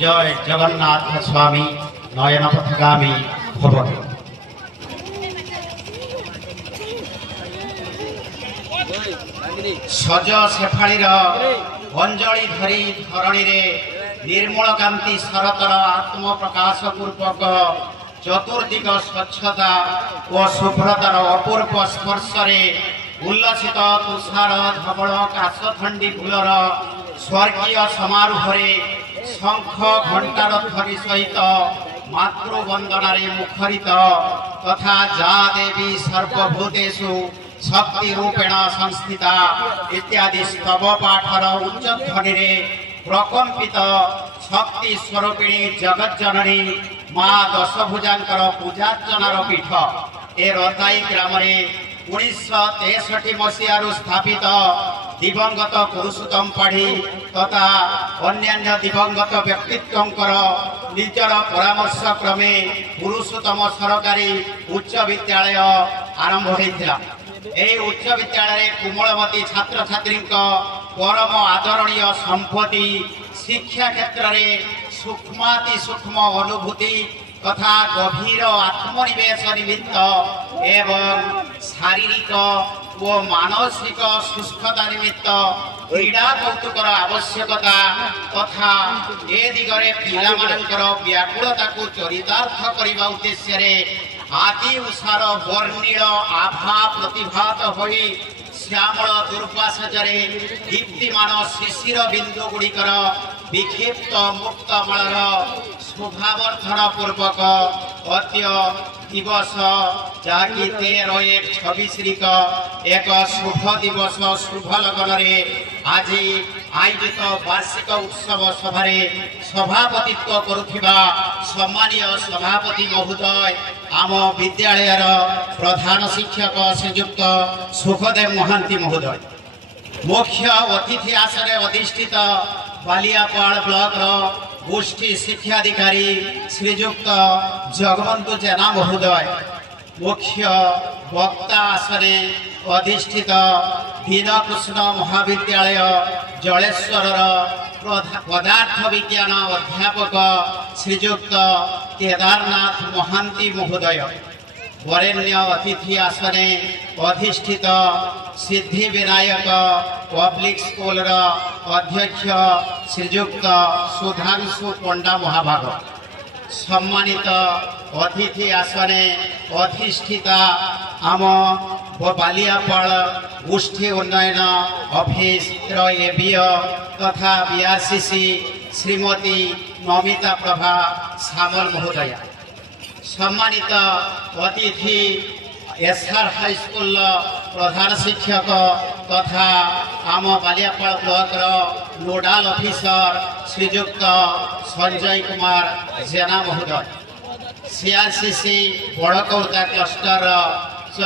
জয় জগন্নাথ স্বামী নয়ন পথগামী ভবতু। সজ শেফাড়ির অঞ্জলি ধরি ধরণীরে निर्मल कांति शरतर आत्मप्रकाश पूर्वक चतुर्दिग स्वच्छता और शुभ्रतार अपूर्व स्पर्शरे उल्लसित तुषार धवल काशथंडी फूलर स्वर्गीय समारोहरे शंख घंटार ध्वनि सहित मातृवंदनार मुखरित तथा जा देवी सर्वभूतेषु शक्ति रूपेण संस्थिता इत्यादि स्तव पाठर उच्च ध्वनि प्रकंपित शक्ति स्वरूपिणी जगत जननी माँ दशभुजांकर पूजार्चनार पीठ ए रताई ग्राम 1963 मसीह स्थापित दिवंगत पुरुषोत्तम पाढ़ी तथा अन्यान्य दिवंगत व्यक्तित्वंकर निजर परामर्श क्रमे पुरुषोत्तम सरकारी उच्च विद्यालय आरंभ होता। यह उच्च विद्यालय कोमलमती छात्र छात्री परम आदरणीय संपत्ति शिक्षा क्षेत्र में सूक्ष्माति सूक्ष्म अनुभूति तथा गभीर आत्मनिवेश निमित्त एवं शारीरिक और मानसिक सुस्थता निमित्त क्रीड़ा कौतुकर आवश्यकता तथा ए दिगरे पिलामानंकर व्याकुलता को चरितार्थ करने उद्देश्य आदि उषार वर्णील आभा प्रतिभात होई श्यामल दुर्वासरे दीप्तिमान शिशिर बिंदु गुड़िकर विक्षिप्त मुक्त मलर शोभावर्धन पूर्वक अद्य दिवस जहाँकि 13/1/26 एक शुभ दिवस शुभ लगन आज आयोजित वार्षिक उत्सव सभारे सभापतित्व करुथिबा सम्मानीय सभापति महोदय आम विद्यालयर प्रधान शिक्षक श्रीयुक्त सुखदेव महांती महोदय मुख्य अतिथि आसने अधिष्ठित बालियापाड़ ब्लॉक गोष्ठी शिक्षाधिकारी श्रीयुक्त जगवंतु जेना महोदय मुख्य वक्ता आसने अधिष्ठित दीनकृष्ण महाविद्यालय जलेश्वर पदार्थ विज्ञान अध्यापक श्रीयुक्त केदारनाथ महांती महोदय वरेण्य अतिथि आसने अधिष्ठित सिद्धि विनायक पब्लिक स्कूल अध्यक्ष श्रीयुक्त सुधांशु पंडा महाभाग सम्मानित अतिथि आसने अधिष्ठिता आम बालियापाड़ गोष्ठी उन्नयन ऑफिस एबीओ तथा बीआरसीसी श्रीमती नमिता प्रभा सामल महोदय सम्मानित अतिथि एसआर हाईस्कूल प्रधान शिक्षक तथा आम बालियापाड़ ब्लॉक नोडाल ऑफिसर श्रीयुक्त संजय कुमार जेना महोदय सीआरसीसी बड़कौता क्लस्टर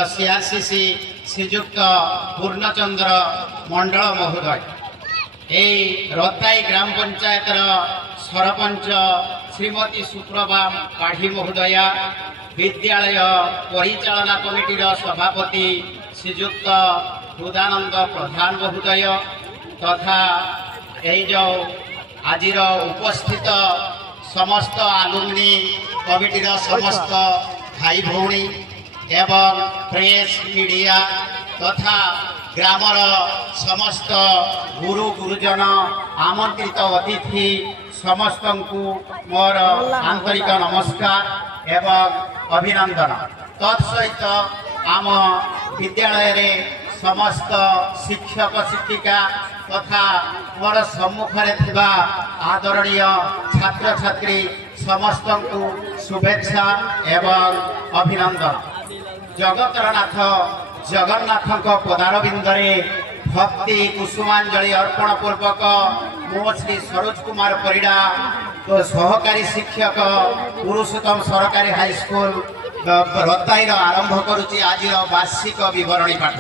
सीआरसीसी श्रीयुक्त पूर्णचंद्र मंडल महोदय ए रताई ग्राम पंचायत सरपंच श्रीमती सुप्रभा पाढ़ी महोदया विद्यालय परिचालना कमिटी सभापति श्रीयुक्त हृदानंद प्रधान महोदय तथा जो आज उपस्थित समस्त आलुमनी कमिटी समस्त भाई भौणी एवं प्रेस मीडिया तथा ग्रामर समस्त गुरु गुरुजन आमंत्रित अतिथि समस्त को मोर आंतरिक नमस्कार एवं अभिनंदन तत्सहित आम विद्यालय रे समस्त शिक्षक शिक्षिका तथा मोर सम्मुखरे थिबा आदरणीय छात्र छात्री समस्त को शुभेच्छा एवं अभिनंदन। जगतरनाथ जगन्नाथ पदारविंदरे भक्ति कुसुमांजलि अर्पण पूर्वक मो श्री सरोज कुमार परिड़ा तो सहकारी शिक्षक पुरुषोत्तम सरकारी हाईस्कूल रताई आरंभ करुच्ची आज वार्षिक विवरणी पाठ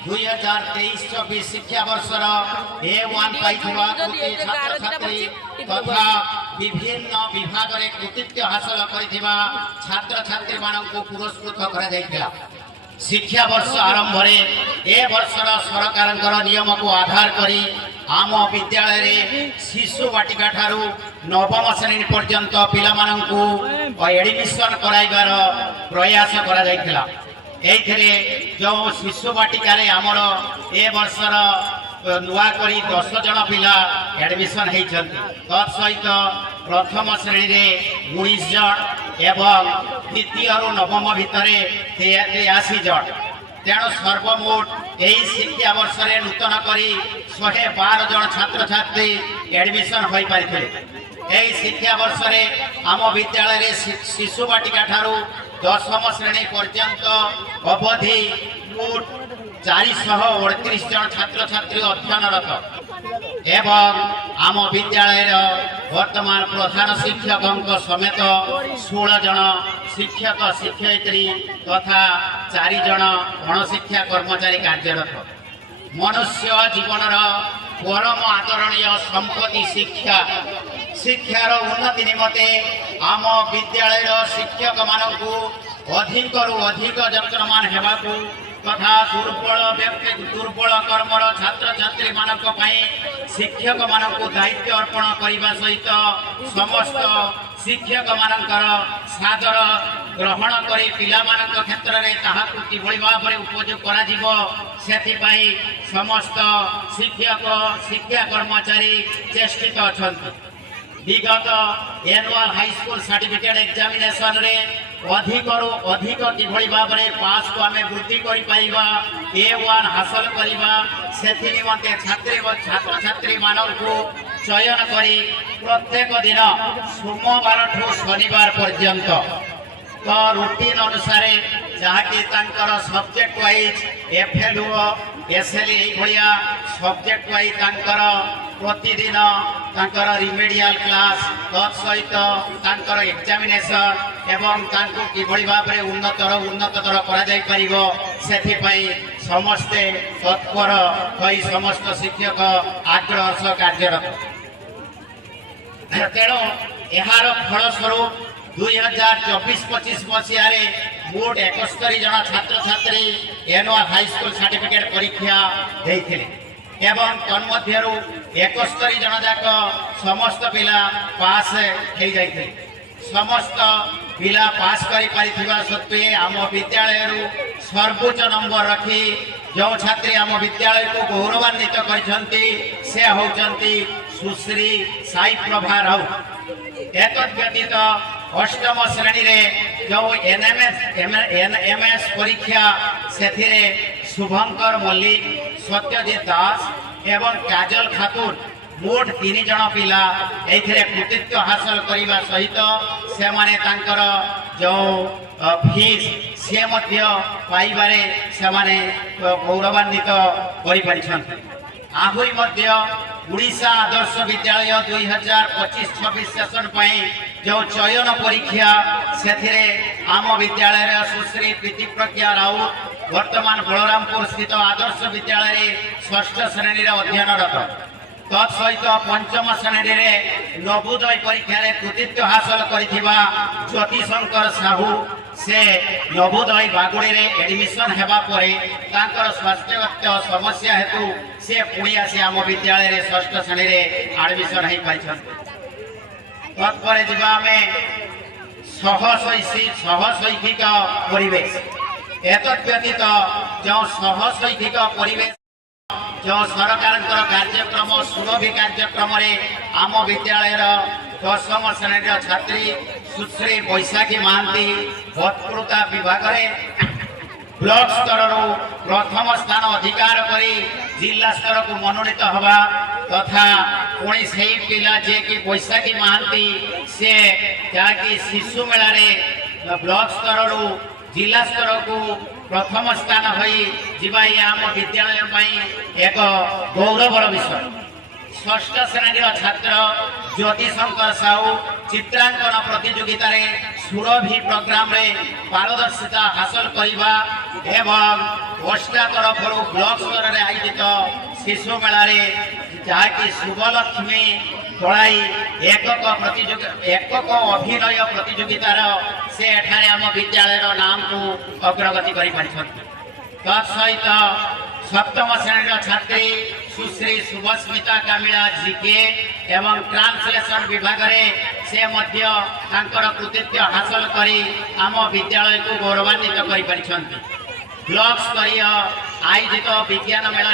2023-24 शिक्षा वर्षर A1 पाइथिबा छात्र छात्री तथा विभिन्न विभाग रे कृतित्व हासिल करिथिबा छात्र छात्री मानक पुरस्कृत करा जायतिला। शिक्षा वर्ष आरंभ ए वर्षर सरकार नियम को आधार करी आम विद्यालय रे शिशु बाटिका ठारू नवम श्रेणी पर्यंत पिलामानंकु एडमिशन कराइबार प्रयास करा जायतिला। एथिरे जो शिशु बाटिका रे हमर ए वर्षर नुआ करी 10 जन पिला एडमिशन होइछन्ति। तत् सहित प्रथम श्रेणी रे 19 जन एवं द्वितीय रु नवम भितरे 83 जन। तेणु सर्वमोट यही शिक्षा वर्ष में नूतन करी 112 जन छात्र छात्री एडमिशन हो पारे। यही शिक्षा वर्ष में आम विद्यालय रे शिशु बाटिका ठारू 10म श्रेणी पर्यंत अवधि मोट 438 जन छात्र छात्री अध्ययनरत एवं आम विद्यालय वर्तमान प्रधान शिक्षकों समेत 16 जन शिक्षक शिक्षयित्री तथा 4 जन गणशिक्षा कर्मचारी कार्यरत। मनुष्य जीवनर परम आदरणीय संपत्ति शिक्षा। शिक्षार उन्नति निमते आम विद्यालय शिक्षक मानकु अधिक रु अधिक यत्नवान हेबाकु तथा दुर्बल व्यक्ति दुर्बल कर्मर छात्र छात्री मानक पई शिक्षक मानक दायित्व अर्पण करने सहित समस्त शिक्षक मानकर सादर ग्रहण करी पिला मानक क्षेत्र में ताहाकु किभଳି भाବରେ उपयोग करा जिवो सेथिपाई समस्त शिक्षक शिक्षा कर्मचारी चेष्टित अछंती। विगत annual high school certificate examination रे अधिक रु अधिक किभଳି भाବରେ पास को आमे वृद्धि करि पाइबा A1 हासिल करिबा सेथि निमंते छात्री व छात्र छात्री मानकु चयन करी प्रत्येक दिन सोमवार ठू शनिवार पर्यंत तो रूटीन अनुसार जहाँकि सब्जेक्ट वाइज FLO SLE भलिया सब्जेक्ट वाइज प्रतिदिन रिमेडियल क्लास तत्सहित एग्जामिनेशन एवं किभଳି भाବରେ उन्नततर करा जाय परिबो सेथिपई समस्ते तत्पर होई समस्त शिक्षक आग्रह सह कार्यरत। तेणु यार फलस्वरूप 2024-25 मसीह मोट 71 जन छात्र छात्री एनुअल हाई स्कूल सर्टिफिकेट परीक्षा देइथिले एवं तन्मध्यरु 71 जन जाक समस्त पिला पास हो जाइथिले। समस्त पिला पास करि पारिथिबा सत्वे आम विद्यालय सर्वोच्च नंबर रखी जो छात्री आम विद्यालय को गौरवान्वित करछन्ति से होचन्ति सुश्री साई प्रभा राउत। एतद् व्यतीत 8म श्रेणी रे जो एमएस परीक्षा सेथिरे शुभंकर मल्लिक सत्यजित दास एवं काजल खातून मोट 3 जन पिला एथिरे कृतित्व हासिल करने सहित से माने तांकर जो फीस से मध्य पाइबारे से माने गौरवान्वित करि परिछन्ति। आहुरी मध्य उड़ीसा आदर्श विद्यालय 2025-26 सेशन पाई जो चयन परीक्षा से आम विद्यालय सुश्री प्रीति प्रज्ञा राउत वर्तमान बलरामपुर स्थित आदर्श विद्यालय 6ठ श्रेणी अध्ययनरत। तत्सहित 5म श्रेणी में नवोदय परीक्षा कृतित्व हासिल करिथिबा ज्योतिशंकर साहू से नवोदय बागुड़ी रे एडमिशन हेबा परे तांकर स्वास्थ्यगत समस्या हेतु से पुणी आसी आम विद्यालय रे 6ठ श्रेणी रे एडमिशन हो पाइछन। तत्पर जीवा में सहशैक्षिक परिवेश एतद् व्यतीत जो सहशैक्षिक परिवेश जो सरकार कार्यक्रम सुरभि कार्यक्रम आम विद्यालय 10म श्रेणी छात्री सुश्री बैशाखी महांती भोजपुरता विभाग ब्लॉक स्तर प्रथम स्थान अधिकार करी जिला स्तर को मनोनीत हवा तथा पुणी से पिला जे कि बैशाखी महांती से जहाँकि शिशु मेला ब्लॉक स्तर जिला स्तर को प्रथम स्थान होई जीवा आम विद्यालय एक गौरवर विषय। 6ठ श्रेणी छात्र ज्योतिशंकर साहू चित्रांकन प्रतियोगिता सुरभि प्रोग्राम रे पारदर्शिता हासिल करवा एवं ओष्टा तरफ ब्लॉक स्तर में आयोजित शिशु मेला जहाँकि शुभलक्ष्मी तोड़ाई एकक अभिनय प्रतियोगितार से एठारे आम विद्यालय नाम को अग्रगति कर तत्सहित सप्तम श्रेणी छात्री सुश्री शुभस्मिता कामिला जीके एवं ट्रांसलेशन विभाग में से कृतित्व हासिल करी आम विद्यालय को गौरवान्वित कर ब्लॉक स्तरीय आयोजित विज्ञान मेला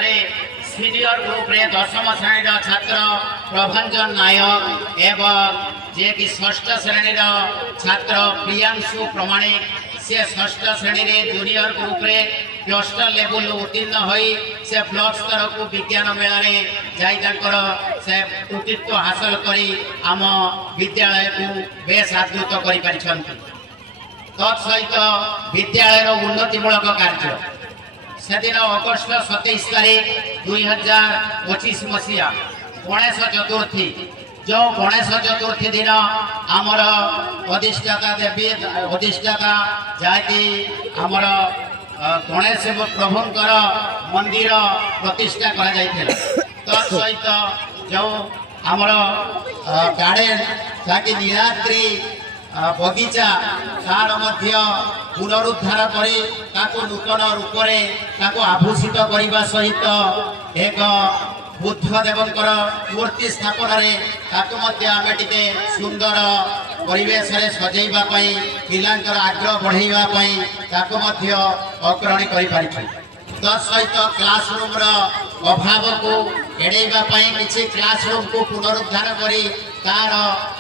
सीनियर ग्रुप रे 10म श्रेणी छात्र प्रभंजन नायक एवं जे कि 6ठ श्रेणी छात्र प्रियांशु प्रमाणिक से 6ठ श्रेणी रे जूनियर ग्रुप रे क्लस्टर लेवल उत्तीर्ण होई से ब्लॉक स्तर को विज्ञान मेला रे जाई से कृतित्व हासिल करी आम विद्यालय को बेस आदृत कर तत्सहित विद्यालय उन्नतिमूलक कार्य से दिन अगस्ट 27 तारीख 2025 मसीहा गणेश चतुर्थी जो गणेश चतुर्थी दिन आमर अधिष्ठाता देवी अधिष्ठाता जहाँकि आमर गणेश प्रभुंकर मंदिर प्रतिष्ठा तत्सहित जो आमर गार्डन जहाँकि नीलाद्री बगीचा तार मध्य पुनरुद्धार करी नूतन रूप से आभूषित करने सहित एक बुद्धदेवंकर मूर्ति स्थापन आम टे सुंदर परिवेश सजैवा पिलांकर आग्रह बढ़ाई अग्रणी कर तत्सहित क्लासरूम अभाव को एड़ेवा किसी क्लासरूम को पुनरुद्धार करी तार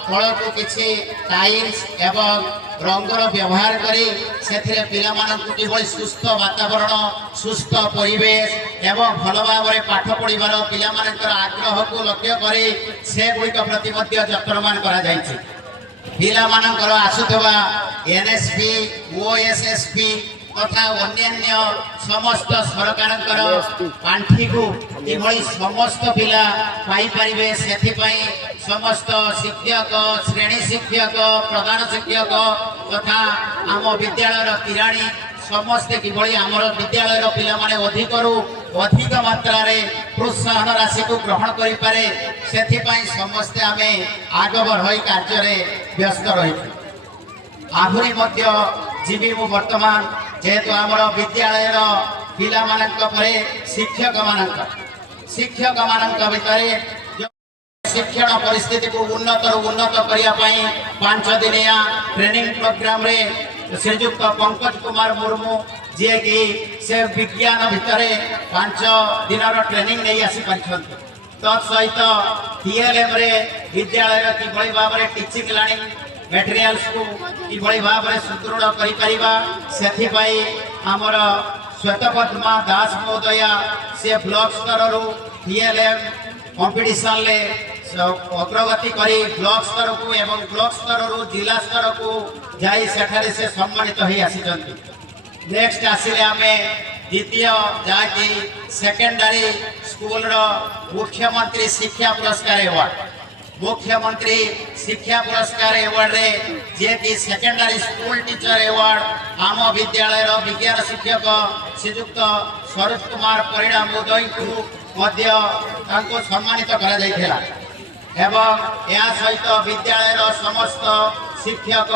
फल को किसी टाइल्स एवं रंगर व्यवहार करी से किभली सुस्थ वातावरण सुस्थ परिवेश एवं भल भाव पाठ पढ़ार पिलामानकर आग्रह को लक्ष्य करी से गुड़िक प्रति जत्नवान पिलामानकर आसुवा एनएसपी ओएसएसपी तथा अन्यान्य समस्त सरकार पांठी को किभली समस्त पिला पाई परिबे सेथिपाई समस्त शिक्षक श्रेणी शिक्षक प्रधान शिक्षक तथा आम विद्यालय किराणी समस्ते किभली आमर विद्यालय पिला माने अधिक मात्रा रे प्रोत्साहन राशि को ग्रहण करि पारे सेथिपाई समस्ते आमे आगबर होई कार्य रे व्यस्त रही आहुरी मध्य जीवी मु वर्तमान जेहेतु आमर विद्यालय पिला शिक्षक भितर शिक्षण परिस्थिति को उन्नत करने 5 दिनिया ट्रेनिंग प्रोग्राम रे श्रीजुक्त पंकज कुमार मुर्मू जी कि से विज्ञान भितर 5 दिन ट्रेनिंग नहीं आसी तत्सहित टीएलएम रे विद्यालय किभली भाव में टीचिंग लर्निंग मटेरियल्स को किभली भाव में सुदृढ़ कर आमर श्वेतपद्मा दास महोदया से ब्लॉक स्तर टीएलएम कंपटीशन ले अग्रगति करी ब्लॉक स्तर को एवं ब्लॉक स्तर जिला स्तर को जाई सेठारे से सम्मानित हो आसी नेक्स्ट आसिले आमे द्वितीय जहाँकि सेकेंडरी स्कूल मुख्यमंत्री शिक्षा पुरस्कार अवार्ड मुख्यमंत्री शिक्षा पुरस्कार अवार्ड रे जे कि सेकेंडरी स्कूल टीचर अवार्ड आम विद्यालय विज्ञान शिक्षक श्रीजुक्त स्वरूप कुमार परिणा मोदय को सम्मानित करा एवं या सहित विद्यालय समस्त शिक्षक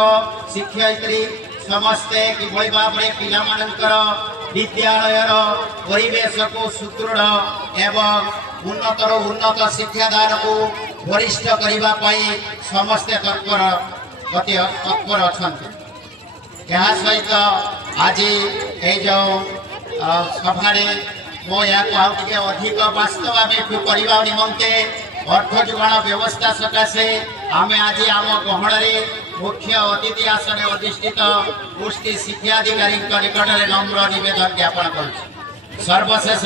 शिक्षयित्री समस्ते किभली भाव में पिलामानंकर विद्यालय परिवेश को सुदृढ़ एवं उन्नत शिक्षादान को वरिष्ठ करने समस्ते तत्पर अच्छा सहित आज ये जो सभा मो या अधिक वास्तव करने निमंते अर्थ जोगाण व्यवस्था सकाशे आम आज आम गहण मुख्य अतिथि आसन अधिष्ठित गोष्ठी शिक्षाधिकारी निकट में नम्र नवेदन ज्ञापन कर सर्वशेष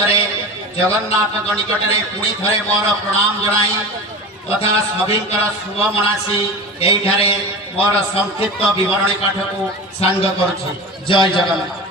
जगन्नाथ निकट में पुणी थे मोर प्रणाम जनाई तथा सभी शुभ मनासी यही मोर संक्षिप्त विवरणी पाठ को सांग करुछि। जय जगन्नाथ।